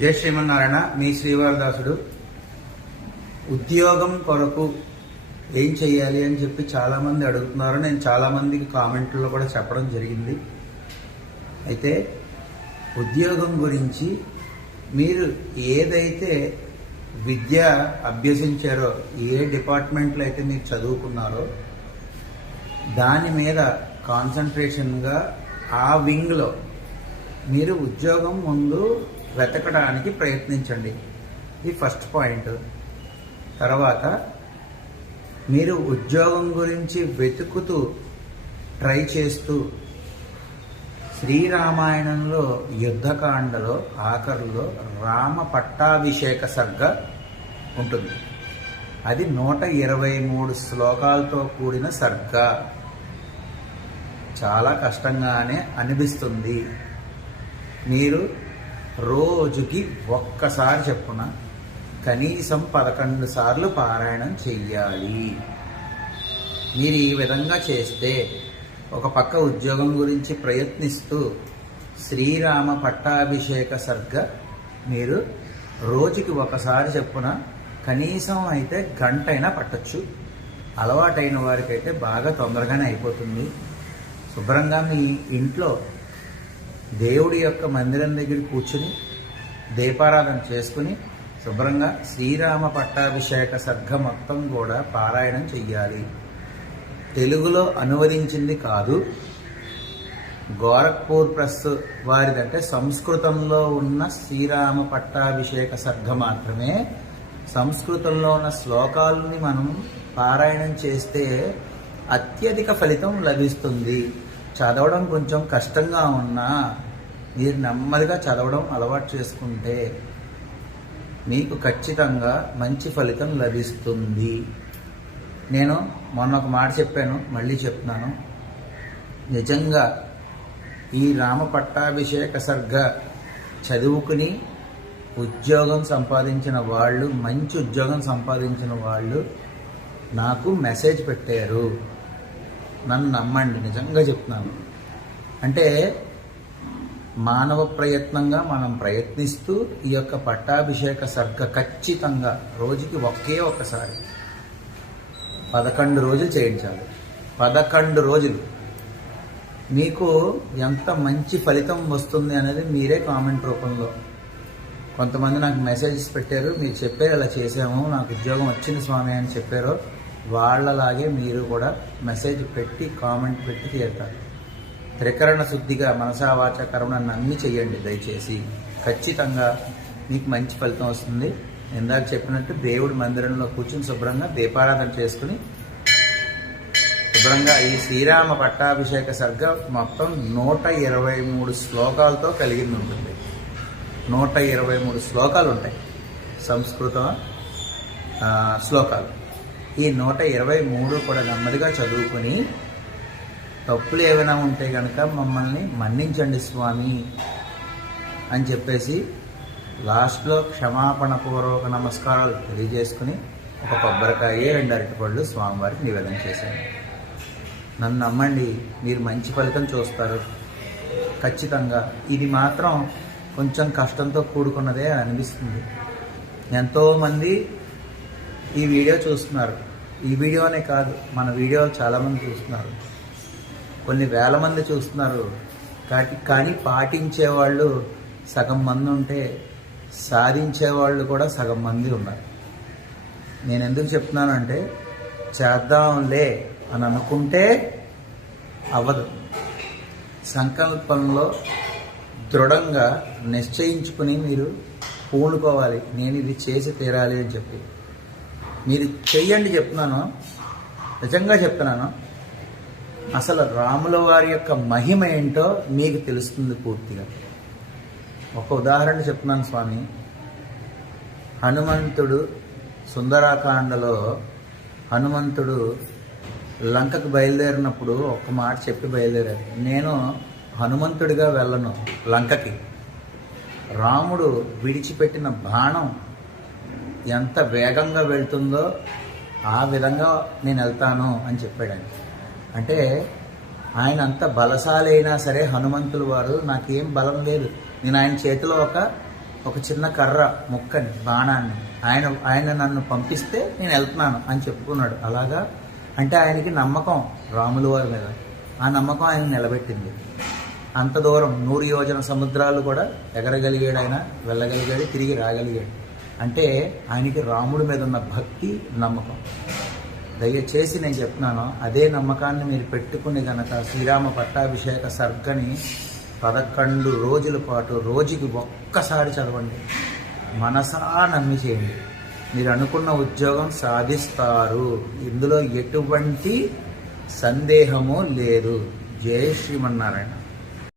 జై శ్రీమన్నారాయణ. మీ శ్రీవారదాసుడు. ఉద్యోగం కొరకు ఏం చెయ్యాలి అని చెప్పి చాలామంది అడుగుతున్నారు. నేను చాలామందికి కామెంట్లో కూడా చెప్పడం జరిగింది. అయితే ఉద్యోగం గురించి మీరు ఏదైతే విద్య అభ్యసించారో, ఏ డిపార్ట్మెంట్లో అయితే మీరు చదువుకున్నారో దాని మీద కాన్సన్ట్రేషన్గా ఆ వింగ్లో మీరు ఉద్యోగం ముందు వెతకడానికి ప్రయత్నించండి. ఇది ఫస్ట్ పాయింట్. తర్వాత మీరు ఉద్యోగం గురించి వెతుకుతూ ట్రై చేస్తూ శ్రీరామాయణంలో యుద్ధకాండలో ఆఖరులో రామ పట్టాభిషేక సర్గ ఉంటుంది. అది 123 శ్లోకాలతో కూడిన సర్గ. చాలా కష్టంగానే అనిపిస్తుంది. మీరు రోజుకి ఒక్కసారి చెప్పున కనీసం 11 సార్లు పారాయణం చెయ్యాలి. మీరు ఈ విధంగా చేస్తే ఒక పక్క ఉద్యోగం గురించి ప్రయత్నిస్తూ శ్రీరామ పట్టాభిషేక సర్గ మీరు రోజుకి ఒకసారి చెప్పున కనీసం అయితే గంటైనా పట్టచ్చు. అలవాటైన వారికైతే బాగా తొందరగానే అయిపోతుంది. శుభ్రంగా మీ ఇంట్లో దేవుడి యొక్క మందిరం దగ్గర కూర్చుని దీపారాధన చేసుకుని శుభ్రంగా శ్రీరామ పట్టాభిషేక సర్గ మొత్తం కూడా పారాయణం చెయ్యాలి. తెలుగులో అనువదించింది కాదు. గోరఖ్పూర్ ప్రెస్ వారిదంటే సంస్కృతంలో ఉన్న శ్రీరామ పట్టాభిషేక సర్గ మాత్రమే. సంస్కృతంలో ఉన్న శ్లోకాలని మనం పారాయణం చేస్తే అత్యధిక ఫలితం లభిస్తుంది. చదవడం కొంచెం కష్టంగా ఉన్నా మీరు నెమ్మదిగా చదవడం అలవాటు చేసుకుంటే మీకు ఖచ్చితంగా మంచి ఫలితం లభిస్తుంది. నేను మొన్న ఒక మాట చెప్పాను, మళ్ళీ చెప్తున్నాను. నిజంగా ఈ రామ పట్టాభిషేక సర్గ చదువుకుని ఉద్యోగం సంపాదించిన వాళ్ళు, మంచి ఉద్యోగం సంపాదించిన వాళ్ళు నాకు మెసేజ్ పెట్టారు. నన్ను నమ్మండి, నిజంగా చెప్తున్నాను. అంటే మానవ ప్రయత్నంగా మనం ప్రయత్నిస్తూ ఈ యొక్క పట్టాభిషేక సర్గ ఖచ్చితంగా రోజుకి ఒకే ఒక్కసారి 11 రోజులు చేయించాలి. 11 రోజులు మీకు ఎంత మంచి ఫలితం వస్తుంది అనేది మీరే కామెంట్ రూపంలో. కొంతమంది నాకు మెసేజెస్ పెట్టారు, మీరు చెప్పారు ఇలా చేసాము, నాకు ఉద్యోగం వచ్చింది స్వామి అని చెప్పారు. వాళ్ళలాగే మీరు కూడా మెసేజ్ పెట్టి కామెంట్ పెట్టి తీరుతారు. త్రికరణ శుద్ధిగా మనసా వాచ కర్మణ నమ్మి చెయ్యండి దయచేసి. ఖచ్చితంగా మీకు మంచి ఫలితం వస్తుంది. ఇందాక చెప్పినట్టు దేవుడి మందిరంలో కూర్చుని శుభ్రంగా దీపారాధన చేసుకుని శుభ్రంగా ఈ శ్రీరామ పట్టాభిషేక సర్గ మొత్తం 123 శ్లోకాలతో కలిగింది ఉంటుంది. 123 శ్లోకాలు ఉంటాయి, సంస్కృత శ్లోకాలు. ఈ 123 కూడా నెమ్మదిగా చదువుకుని తప్పులు ఏమైనా ఉంటే కనుక మమ్మల్ని మన్నించండి స్వామి అని చెప్పేసి లాస్ట్లో క్షమాపణపూర్వక నమస్కారాలు తెలియజేసుకుని ఒక కొబ్బరికాయ 2 అరటిపళ్ళు స్వామివారికి నివేదన చేశాను. నన్ను నమ్మండి, మీరు మంచి ఫలితం చూస్తారు ఖచ్చితంగా. ఇది మాత్రం కొంచెం కష్టంతో కూడుకున్నదే అనిపిస్తుంది. ఎంతోమంది ఈ వీడియో చూస్తున్నారు. ఈ వీడియోనే కాదు, మన వీడియోలు చాలామంది చూస్తున్నారు. కొన్ని వేల మంది చూస్తున్నారు. కానీ పాటించేవాళ్ళు సగం మంది ఉంటే సాధించేవాళ్ళు కూడా సగం మంది ఉన్నారు. నేను ఎందుకు చెప్తున్నానంటే చేద్దాంలే అని అనుకుంటే అవ్వదు. సంకల్పంలో దృఢంగా నిశ్చయించుకుని మీరు పూనుకోవాలి, నేను ఇది చేసి తీరాలి అని చెప్పి. మీరు చెయ్యండి, చెప్తున్నాను, నిజంగా చెప్తున్నాను. అసలు రాముల వారి యొక్క మహిమ ఏంటో మీకు తెలుస్తుంది పూర్తిగా. ఒక ఉదాహరణ చెప్తున్నాను స్వామి. హనుమంతుడు సుందరాకాండలో హనుమంతుడు లంకకు బయలుదేరినప్పుడు ఒక మాట చెప్పి బయలుదేరారు, నేను హనుమంతుడిగా వెళ్ళను లంకకి. రాముడు విడిచిపెట్టిన బాణం ఎంత వేగంగా వెళ్తుందో ఆ విధంగా నేను వెళ్తాను అని చెప్పాడు. అంటే ఆయన అంత బలశాలి అయినా సరే హనుమంతుల వారు నాకేం బలం లేదు, నేను ఆయన చేతిలో ఒక ఒక చిన్న కర్ర ముక్కని బాణాన్ని ఆయన నన్ను పంపిస్తే నేను వెళ్తున్నాను అని చెప్పుకున్నాడు. అలాగా అంటే ఆయనకి నమ్మకం రాముల వారి మీద, ఆ నమ్మకం ఆయన నిలబెట్టింది. అంత దూరం 100 యోజన సముద్రాలు కూడా ఎగరగలిగాడు, ఆయన వెళ్ళగలిగాడు, తిరిగి రాగలిగాడు. అంటే ఆయనకి రాముడి మీద ఉన్న భక్తి, నమ్మకం. దయచేసి నేను చెప్తున్నాను, అదే నమ్మకాన్ని మీరు పెట్టుకుని గనక శ్రీరామ పట్టాభిషేక సర్గని 11 రోజుల పాటు రోజుకి ఒక్కసారి చదవండి, మనసా నమ్మి చేయండి. మీరు అనుకున్న ఉద్యోగం సాధిస్తారు, ఇందులో ఎటువంటి సందేహము లేదు. జై శ్రీమన్నారాయణ.